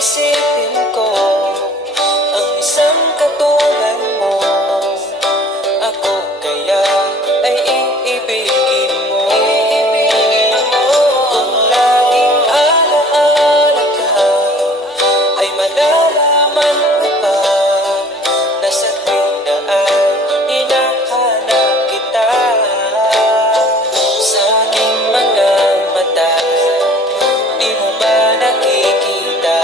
Iisipin ko ang isang katulad mo. Ako kaya ay iibigin mo. Kung laging alaala ka, ay malalaman mo pa na sa tuwing daan hinahanap kita. Sa aking mga mata, di mo ba nakikita?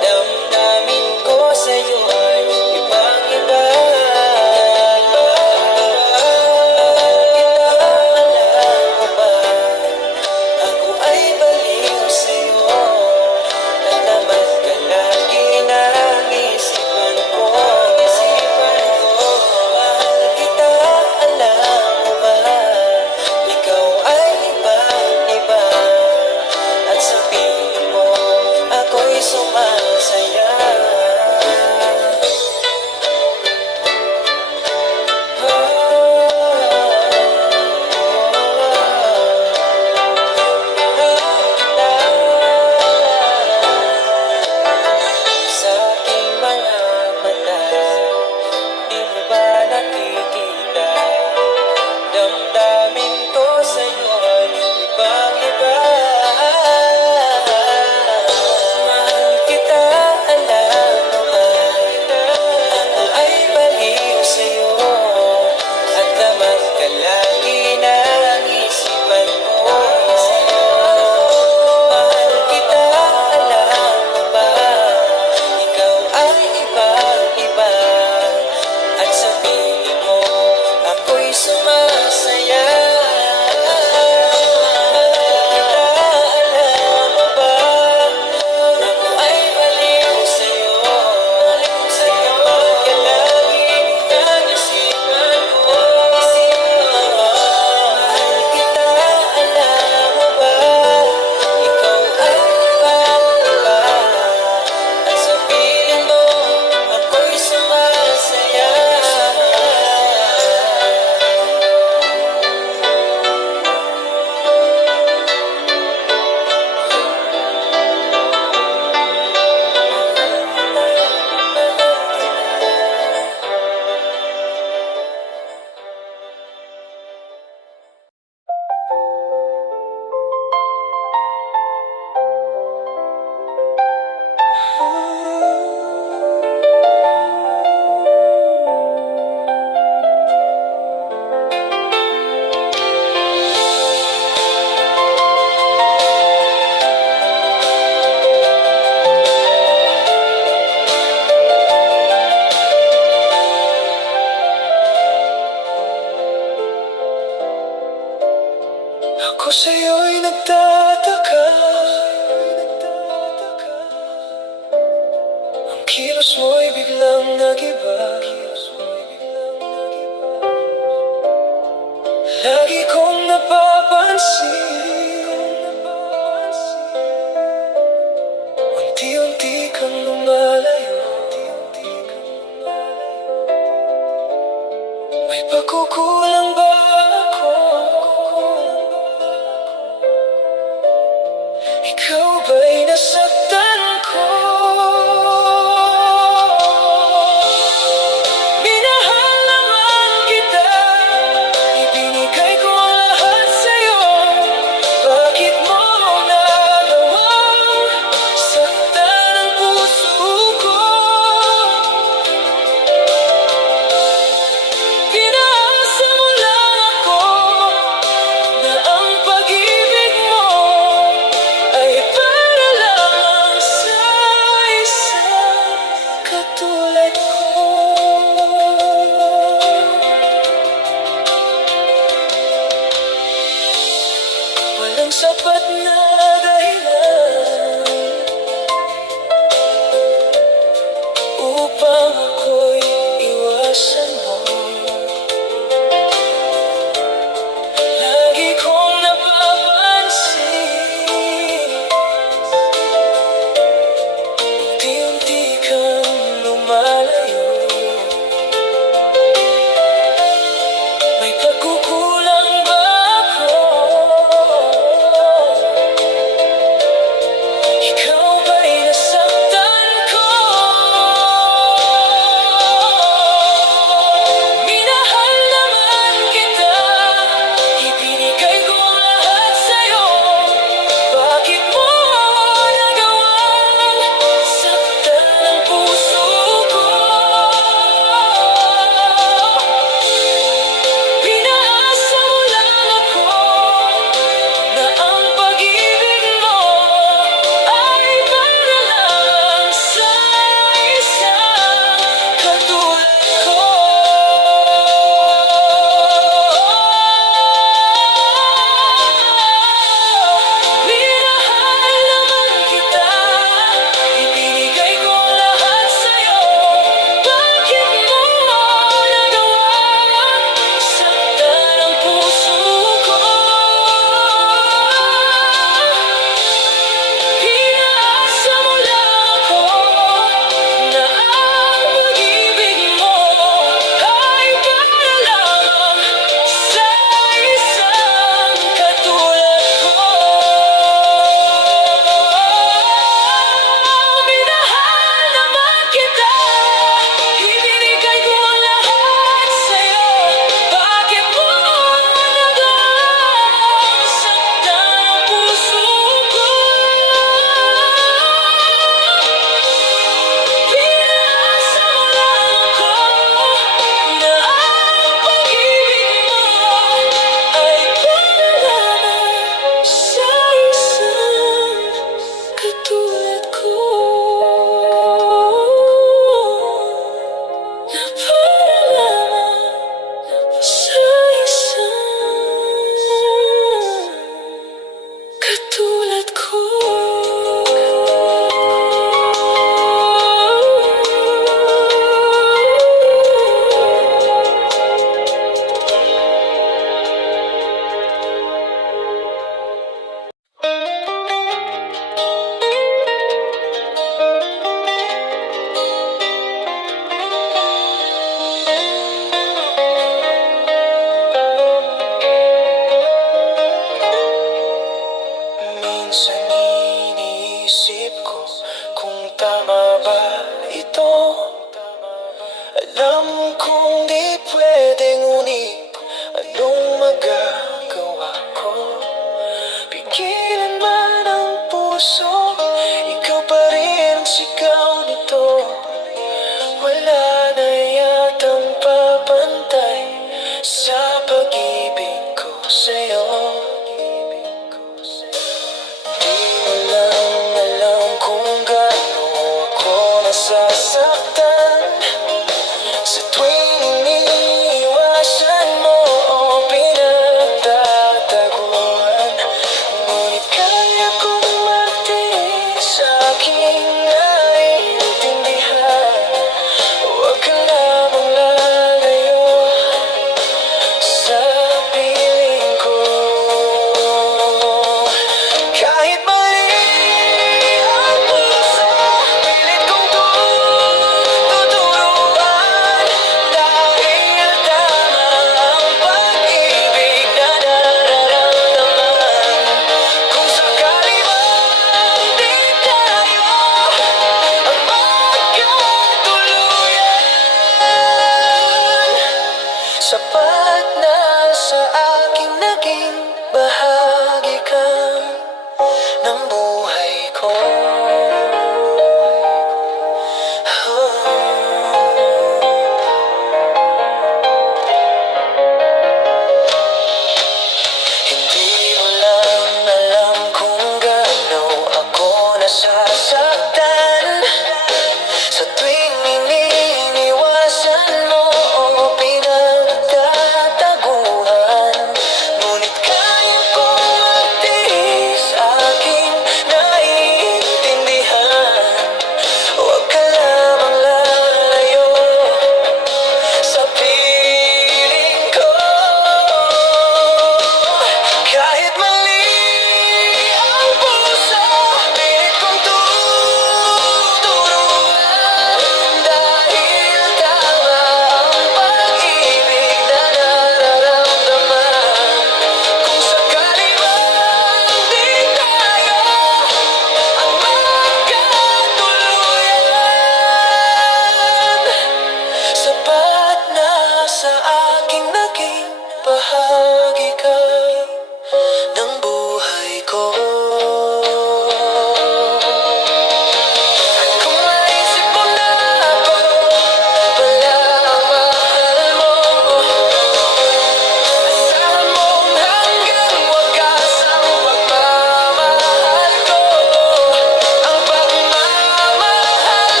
Damdamin ko sa'yo ay ibang-iba. Kita, alam mo ba? Ako ay baliw sa'yo, at naman ka lagi ng isipan ko. Mahal kita, alam mo ba? Ikaw ay ibang-iba, at sa piling mo ako'y sumasaya. Sa aking mga mata, di mo ba nakikita? Damdamin ko sa'yo ay ibang-iba. Mahal kita, alam mo ba? Ako ay baliw sa'yo, at naman ka lagi ng isipan ko. Mahal kita, alam mo ba? Ikaw ay ibang-iba, at sa piling mo ako'y sumasaya. Kita, alam mo ba? Ako ay baliw sa'yo, at naman ka lagi ng isipan ko. Mahal kita, alam mo ba? Ikaw ay ibang-iba, at sa piling mo ako'y sumasaya. Ako sa'yo'y nagtataka, ang kilos mo'y biglang nag-iba. Lagi kong napapansin, unti-unti kang lumalayo. May pagkukulang ba ako? Ikaw ba'y nasaktan ko? Minahal naman kita, ibinigay ko ang lahat sa'yo. Bakit mo nagawang saktan ang puso ko? Pinaasa mo lang ako na ang pag-ibig mo ay para lamang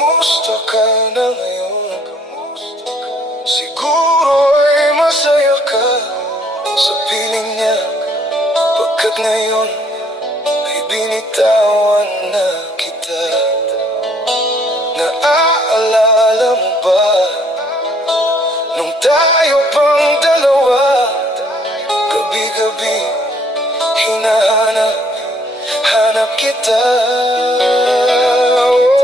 Kamusta ka na ngayon? Siguro ay masaya ka sa piling niya, pagkat ngayon ay binitawan na kita. Naaalala mo ba nung tayo pang dalawa, gabi-gabi hinahanap kita. Oh,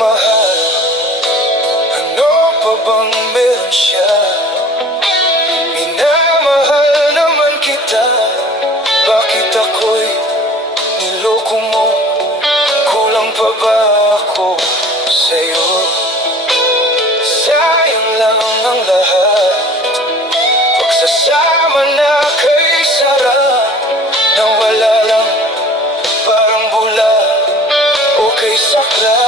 mahal, ano pa bang meron siya? Minamahal naman kita, bakit ako'y niloko mo? Kulang pa ba ako sa'yo? Sayang lang ang lahat, pagsasama na kay sarap, nawala lang parang bula o kay saklap.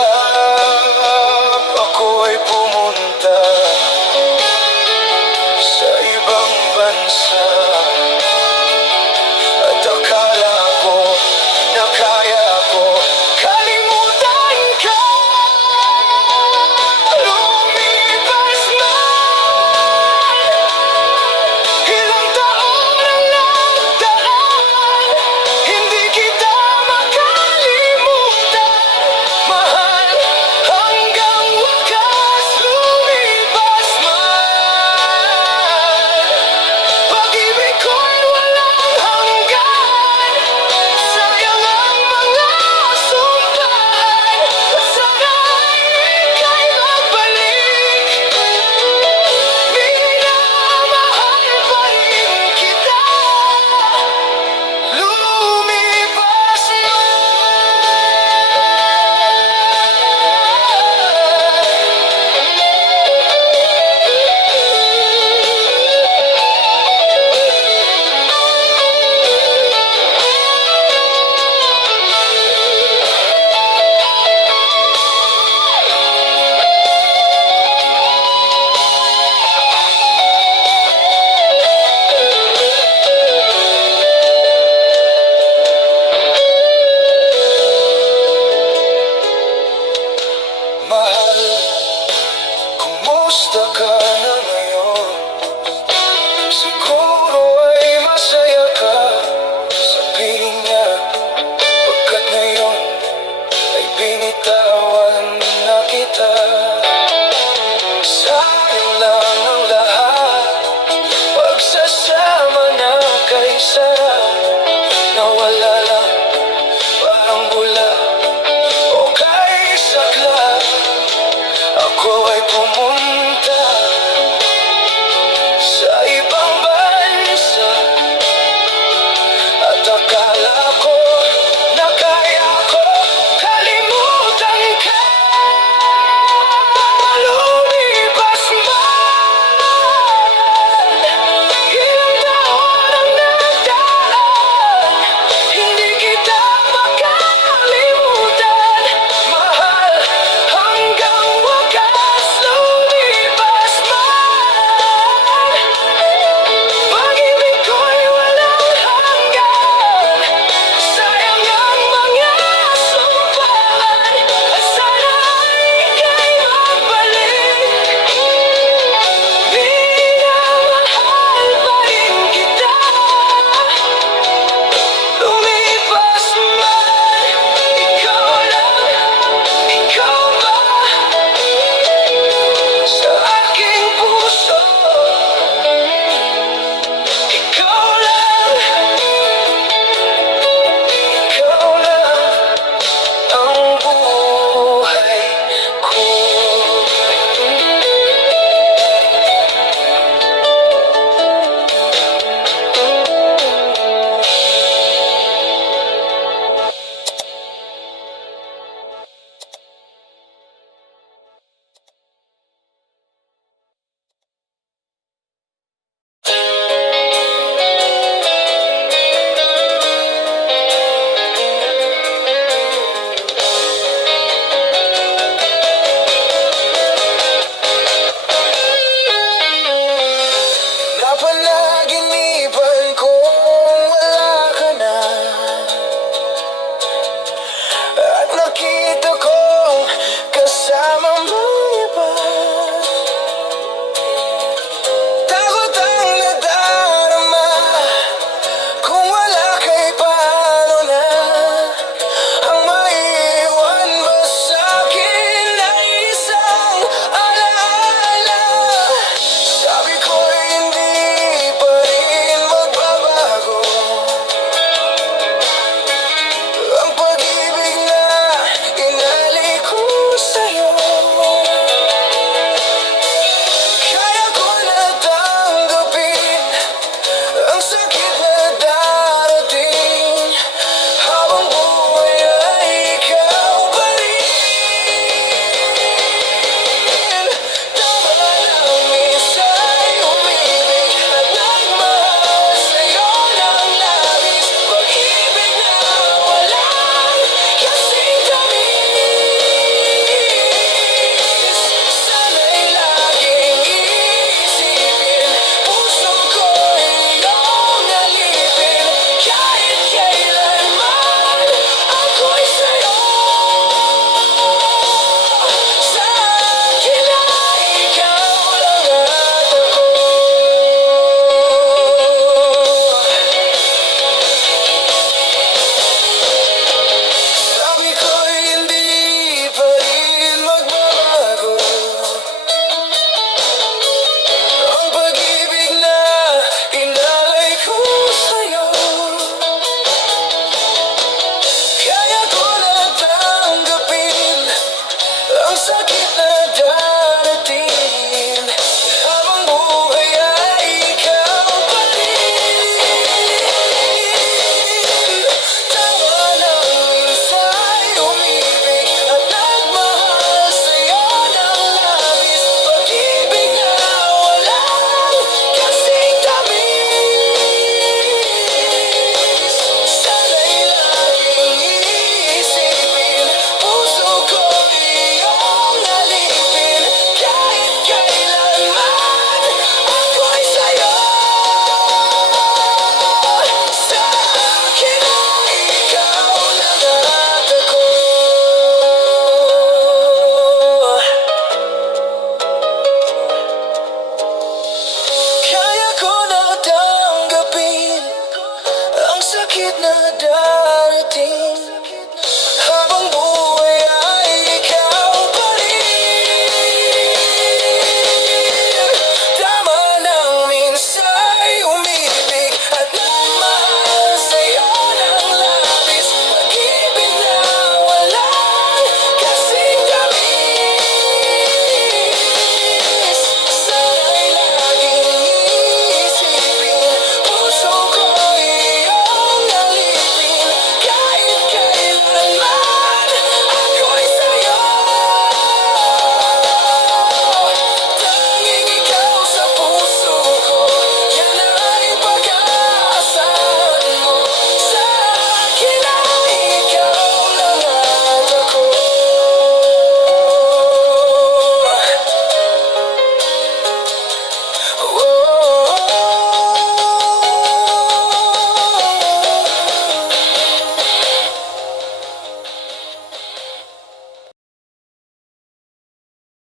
Ako ay pumunta sa ibang bansa at akala ko na kaya ko kalimutan ka. Lumipas na ilang taon ang nagdaan, hindi kita makalimutan, mahal, hanggang wakas. Lumipas man, pag-ibig ko'y walang hanggan, sayang ang mga sumpaan, sana ay ika'y magbalik. Minamahal pa rin kita, lumipas mahal,